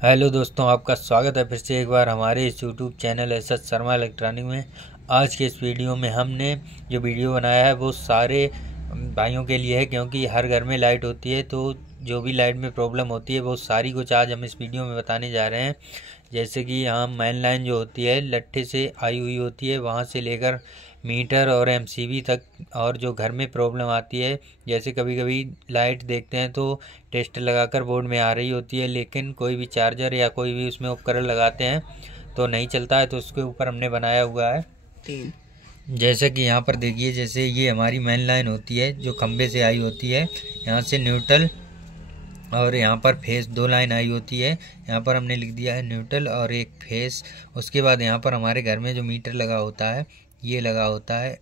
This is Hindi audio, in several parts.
हेलो दोस्तों, आपका स्वागत है फिर से एक बार हमारे इस YouTube channel SS Sharma electronic में। आज के इस वीडियो में हमने जो वीडियो बनाया है वो सारे भाइयों के लिए है, क्योंकि हर घर में लाइट होती है तो जो भी लाइट में प्रॉब्लम होती है वो सारी कुछ आज हम इस वीडियो में बताने जा रहे हैं। जैसे कि यहाँ मेन लाइन जो होती है लट्ठे से आई हुई होती है, वहाँ से लेकर मीटर और एमसीबी तक, और जो घर में प्रॉब्लम आती है जैसे कभी कभी लाइट देखते हैं तो टेस्ट लगाकर बोर्ड में आ रही होती है, लेकिन कोई भी चार्जर या कोई भी उसमें उपकरण लगाते हैं तो नहीं चलता है, तो उसके ऊपर हमने बनाया हुआ है। जैसे कि यहाँ पर देखिए, जैसे ये हमारी मेन लाइन होती है जो खंबे से आई होती है, यहाँ से न्यूट्रल और यहाँ पर फेस दो लाइन आई होती है। यहाँ पर हमने लिख दिया है न्यूट्रल और एक फेस। उसके बाद यहाँ पर हमारे घर में जो मीटर लगा होता है ये लगा होता है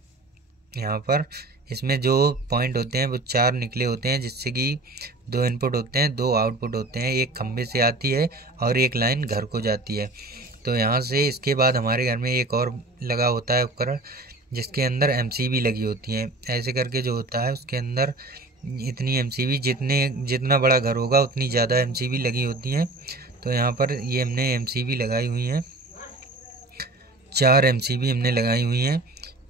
यहाँ पर। इसमें जो पॉइंट होते हैं वो 4 निकले होते हैं, जिससे कि 2 इनपुट होते हैं 2 आउटपुट होते हैं। एक खंबे से आती है और एक लाइन घर को जाती है। तो यहाँ से इसके बाद हमारे घर में एक और लगा होता है उपकरण, जिसके अंदर एमसीबी लगी होती हैं। ऐसे करके जो होता है उसके अंदर इतनी एमसीबी, जितना बड़ा घर होगा उतनी ज़्यादा एमसीबी लगी होती हैं। तो यहाँ पर ये हमने एमसीबी लगाई हुई हैं, 4 एमसीबी हमने लगाई हुई हैं,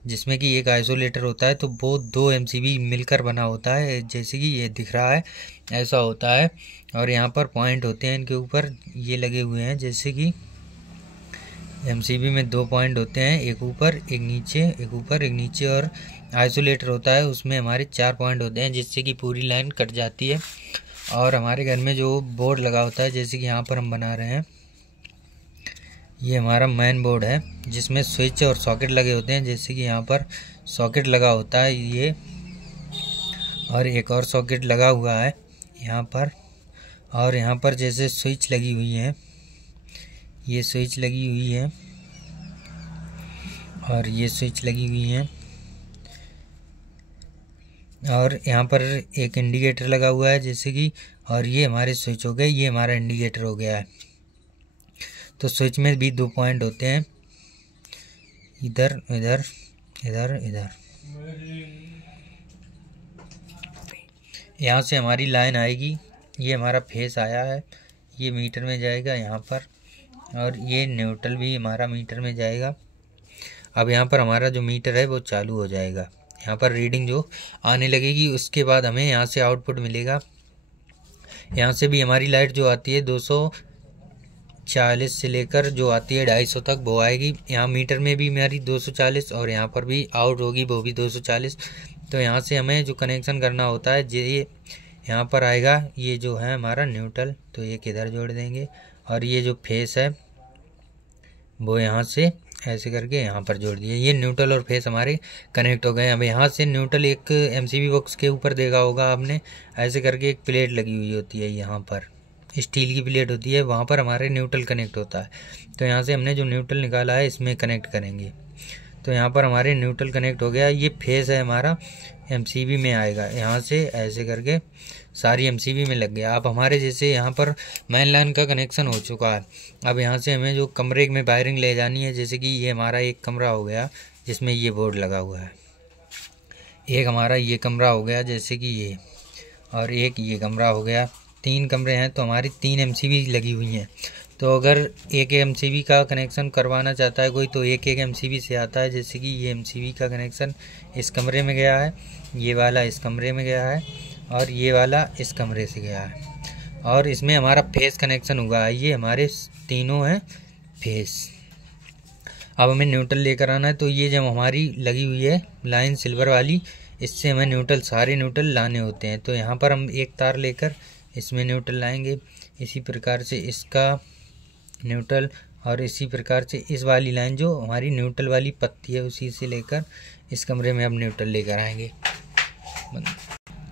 जिसमें कि एक आइसोलेटर होता है तो वो 2 एमसीबी मिलकर बना होता है, जैसे कि ये दिख रहा है ऐसा होता है। और यहाँ पर पॉइंट होते हैं इनके ऊपर ये लगे हुए हैं, जैसे कि एमसीबी में 2 पॉइंट होते हैं, एक ऊपर एक नीचे, एक ऊपर एक नीचे। और आइसोलेटर होता है उसमें हमारे 4 पॉइंट होते हैं, जिससे कि पूरी लाइन कट जाती है। और हमारे घर में जो बोर्ड लगा होता है, जैसे कि यहाँ पर हम बना रहे हैं, ये हमारा मेन बोर्ड है जिसमें स्विच और सॉकेट लगे होते हैं। जैसे कि यहाँ पर सॉकेट लगा होता है ये, और एक और सॉकेट लगा हुआ है यहाँ पर। और यहाँ पर जैसे स्विच लगी हुई है, ये स्विच लगी हुई है और ये स्विच लगी हुई है। और यहाँ पर एक इंडिकेटर लगा हुआ है, जैसे कि, और ये हमारे स्विच हो गए, ये हमारा इंडिकेटर हो गया है। तो स्विच में भी 2 पॉइंट होते हैं, इधर इधर इधर इधर। यहाँ से हमारी लाइन आएगी, ये हमारा फेस आया है, ये मीटर में जाएगा यहाँ पर, और ये न्यूट्रल भी हमारा मीटर में जाएगा। अब यहाँ पर हमारा जो मीटर है वो चालू हो जाएगा, यहाँ पर रीडिंग जो आने लगेगी। उसके बाद हमें यहाँ से आउटपुट मिलेगा। यहाँ से भी हमारी लाइट जो आती है 240 से लेकर जो आती है 250 तक वो आएगी। यहाँ मीटर में भी हमारी 240 और यहाँ पर भी आउट होगी वो भी 240। तो यहाँ से हमें जो कनेक्शन करना होता है ये यहाँ पर आएगा, ये जो है हमारा न्यूट्रल, तो ये किधर जोड़ देंगे। और ये जो फेस है वो यहाँ से ऐसे करके यहाँ पर जोड़ दिए। ये न्यूट्रल और फेस हमारे कनेक्ट हो गए। अब यहाँ से न्यूट्रल एक एमसीबी बॉक्स के ऊपर देखा होगा आपने, ऐसे करके एक प्लेट लगी हुई होती है, यहाँ पर स्टील की प्लेट होती है, वहाँ पर हमारे न्यूट्रल कनेक्ट होता है। तो यहाँ से हमने जो न्यूट्रल निकाला है इसमें कनेक्ट करेंगे, तो यहाँ पर हमारे न्यूट्रल कनेक्ट हो गया। ये फेस है हमारा, एमसीबी में आएगा, यहाँ से ऐसे करके सारी एमसीबी में लग गया। अब हमारे जैसे यहाँ पर मेन लाइन का कनेक्शन हो चुका है। अब यहाँ से हमें जो कमरे में वायरिंग ले जानी है, जैसे कि ये हमारा एक कमरा हो गया जिसमें ये बोर्ड लगा हुआ है, एक हमारा ये कमरा हो गया जैसे कि ये, और एक ये कमरा हो गया। 3 कमरे हैं तो हमारी 3 एमसीबी लगी हुई हैं। तो अगर एक एमसीबी का कनेक्शन करवाना चाहता है कोई तो एक एमसीबी से आता है। जैसे कि ये एमसीबी का कनेक्शन इस कमरे में गया है, ये वाला इस कमरे में गया है, और ये वाला इस कमरे से गया है। और इसमें हमारा फेस कनेक्शन हुआ है, ये हमारे तीनों हैं फेस। अब हमें न्यूट्रल लेकर आना है, तो ये जब हमारी लगी हुई है लाइन सिल्वर वाली, इससे हमें न्यूट्रल सारे न्यूट्रल लाने होते हैं। तो यहाँ पर हम एक तार लेकर इसमें न्यूट्रल लाएंगे, इसी प्रकार से इसका न्यूट्रल, और इसी प्रकार से इस वाली लाइन जो हमारी न्यूट्रल वाली पत्ती है उसी से लेकर इस कमरे में हम न्यूट्रल लेकर आएंगे।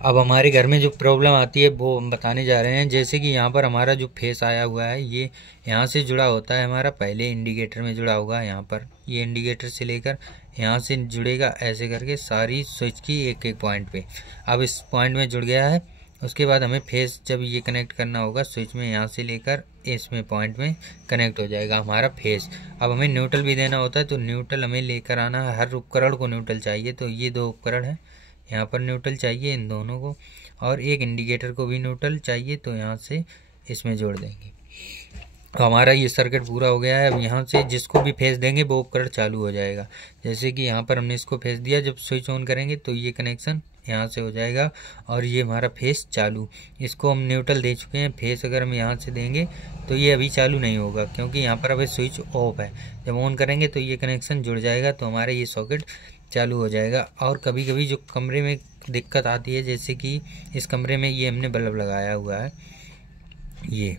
अब हमारे घर में जो प्रॉब्लम आती है वो हम बताने जा रहे हैं। जैसे कि यहाँ पर हमारा जो फेस आया हुआ है ये यहाँ से जुड़ा होता है हमारा, पहले इंडिकेटर में जुड़ा होगा, यहाँ पर ये इंडिकेटर से लेकर यहाँ से जुड़ेगा ऐसे करके सारी स्विच की एक एक पॉइंट पे। अब इस पॉइंट में जुड़ गया है। उसके बाद हमें फेस जब ये कनेक्ट करना होगा स्विच में, यहाँ से लेकर इसमें पॉइंट में कनेक्ट हो जाएगा हमारा फेस। अब हमें न्यूट्रल भी देना होता है, तो न्यूट्रल हमें लेकर आना है। हर उपकरण को न्यूट्रल चाहिए, तो ये 2 उपकरण है, यहाँ पर न्यूट्रल चाहिए इन दोनों को, और एक इंडिकेटर को भी न्यूट्रल चाहिए, तो यहाँ से इसमें जोड़ देंगे। हमारा ये सर्किट पूरा हो गया है। अब यहाँ से जिसको भी फेस देंगे वो उपकरण चालू हो जाएगा। जैसे कि यहाँ पर हमने इसको फेस दिया, जब स्विच ऑन करेंगे तो ये कनेक्शन यहाँ से हो जाएगा और ये हमारा फेस चालू। इसको हम न्यूट्रल दे चुके हैं। फेस अगर हम यहाँ से देंगे तो ये अभी चालू नहीं होगा, क्योंकि यहाँ पर अभी स्विच ऑफ है। जब ऑन करेंगे तो ये कनेक्शन जुड़ जाएगा, तो हमारा ये सॉकेट चालू हो जाएगा। और कभी कभी जो कमरे में दिक्कत आती है, जैसे कि इस कमरे में ये हमने बल्ब लगाया हुआ है ये,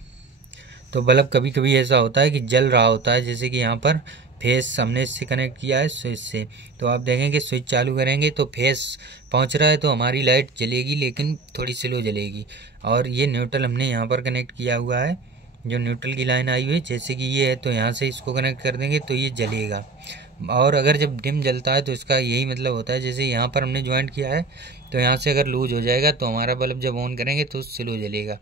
तो बल्ब कभी कभी ऐसा होता है कि जल रहा होता है। जैसे कि यहाँ पर फेस हमने इससे कनेक्ट किया है स्विच से, तो आप देखेंगे स्विच चालू करेंगे तो फेस पहुँच रहा है तो हमारी लाइट जलेगी, लेकिन थोड़ी स्लो जलेगी। और ये न्यूट्रल हमने यहाँ पर कनेक्ट किया हुआ है, जो न्यूट्रल की लाइन आई हुई है, जैसे कि ये है, तो यहाँ से इसको कनेक्ट कर देंगे तो ये जलेगा। और अगर जब डिम जलता है तो इसका यही मतलब होता है, जैसे यहाँ पर हमने ज्वाइंट किया है तो यहाँ से अगर लूज हो जाएगा तो हमारा बल्ब जब ऑन करेंगे तो स्लो जलेगा।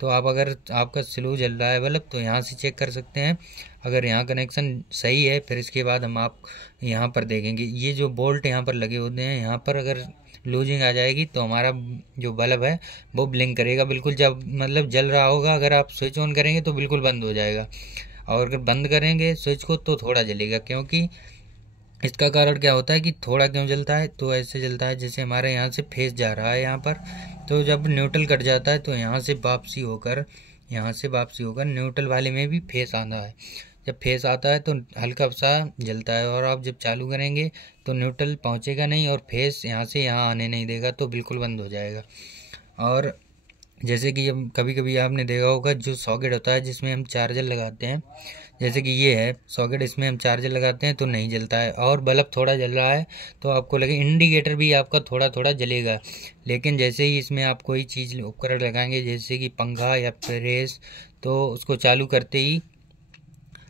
तो आप अगर आपका स्लो जल रहा है बल्ब तो यहाँ से चेक कर सकते हैं। अगर यहाँ कनेक्शन सही है, फिर इसके बाद हम आप यहाँ पर देखेंगे ये जो बोल्ट यहाँ पर लगे होते हैं, यहाँ पर अगर लूजिंग आ जाएगी तो हमारा जो बल्ब है वो ब्लिंक करेगा बिल्कुल, जब मतलब जल रहा होगा। अगर आप स्विच ऑन करेंगे तो बिल्कुल बंद हो जाएगा, और अगर बंद करेंगे स्विच को तो थोड़ा जलेगा। क्योंकि इसका कारण क्या होता है कि थोड़ा क्यों जलता है, तो ऐसे जलता है जैसे हमारे यहाँ से फेस जा रहा है यहाँ पर, तो जब न्यूट्रल कट जाता है तो यहाँ से वापसी होकर न्यूट्रल वाले में भी फेस आना है। जब फेस आता है तो हल्का सा जलता है, और आप जब चालू करेंगे तो न्यूट्रल पहुँचेगा नहीं और फेस यहाँ से यहाँ आने नहीं देगा, तो बिल्कुल बंद हो जाएगा। और जैसे कि जब कभी कभी आपने देखा होगा जो सॉकेट होता है जिसमें हम चार्जर लगाते हैं, जैसे कि ये है सॉकेट, इसमें हम चार्जर लगाते हैं तो नहीं जलता है, और बल्ब थोड़ा जल रहा है तो आपको लगे इंडिकेटर भी आपका थोड़ा थोड़ा जलेगा। लेकिन जैसे ही इसमें आप कोई चीज़ उपकरण लगाएंगे, जैसे कि पंखा या प्रेस, तो उसको चालू करते ही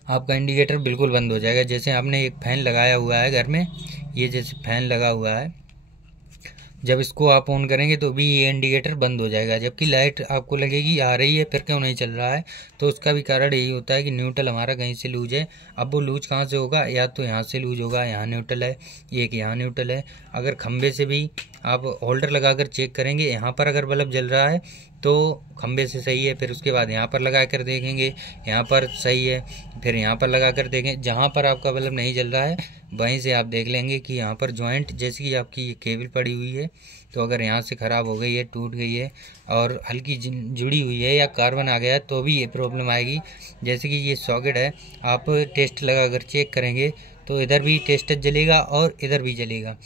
आपका इंडिकेटर बिल्कुल बंद हो जाएगा। जैसे आपने एक फ़ैन लगाया हुआ है घर में, ये जैसे फ़ैन लगा हुआ है, जब इसको आप ऑन करेंगे तो भी ये इंडिकेटर बंद हो जाएगा, जबकि लाइट आपको लगेगी आ रही है, फिर क्यों नहीं चल रहा है। तो उसका भी कारण यही होता है कि न्यूट्रल हमारा कहीं से लूज है। अब वो लूज कहाँ से होगा, या तो यहाँ से लूज होगा, यहाँ न्यूट्रल है, एक यहाँ न्यूट्रल है। अगर खंबे से भी आप होल्डर लगाकर चेक करेंगे, यहाँ पर अगर बल्ब जल रहा है तो खंबे से सही है, फिर उसके बाद यहाँ पर लगा कर देखेंगे यहाँ पर सही है, फिर यहाँ पर लगा कर देखें। जहाँ पर आपका बल्ब नहीं जल रहा है वहीं से आप देख लेंगे कि यहाँ पर जॉइंट, जैसे कि आपकी ये केबल पड़ी हुई है, तो अगर यहाँ से ख़राब हो गई है, टूट गई है और हल्की जुड़ी हुई है या कार्बन आ गया है तो भी ये प्रॉब्लम आएगी। जैसे कि ये सॉकेट है, आप टेस्ट लगा कर चेक करेंगे तो इधर भी टेस्टर जलेगा और इधर भी जलेगा,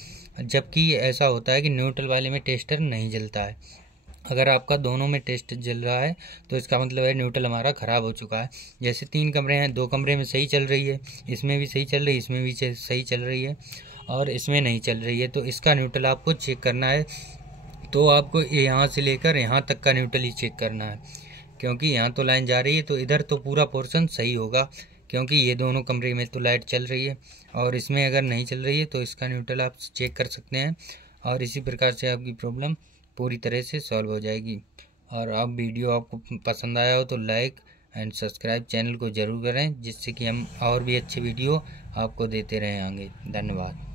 जबकि ऐसा होता है कि न्यूट्रल वाले में टेस्टर नहीं जलता है। अगर आपका दोनों में टेस्ट जल रहा है तो इसका मतलब है न्यूट्रल हमारा ख़राब हो चुका है। जैसे 3 कमरे हैं, 2 कमरे में सही चल रही है, इसमें भी सही चल रही है, इसमें भी सही चल रही है और इसमें नहीं चल रही है, तो इसका न्यूट्रल आपको चेक करना है। तो आपको यहाँ से लेकर यहाँ तक का न्यूट्रल ही चेक करना है, क्योंकि यहाँ तो लाइन जा रही है तो इधर तो पूरा पोर्शन सही होगा, क्योंकि ये दोनों कमरे में तो लाइट चल रही है और इसमें अगर नहीं चल रही है तो इसका न्यूट्रल आप चेक कर सकते हैं। और इसी प्रकार से आपकी प्रॉब्लम पूरी तरह से सॉल्व हो जाएगी। और आप वीडियो आपको पसंद आया हो तो लाइक एंड सब्सक्राइब चैनल को ज़रूर करें, जिससे कि हम और भी अच्छे वीडियो आपको देते रहें आगे। धन्यवाद।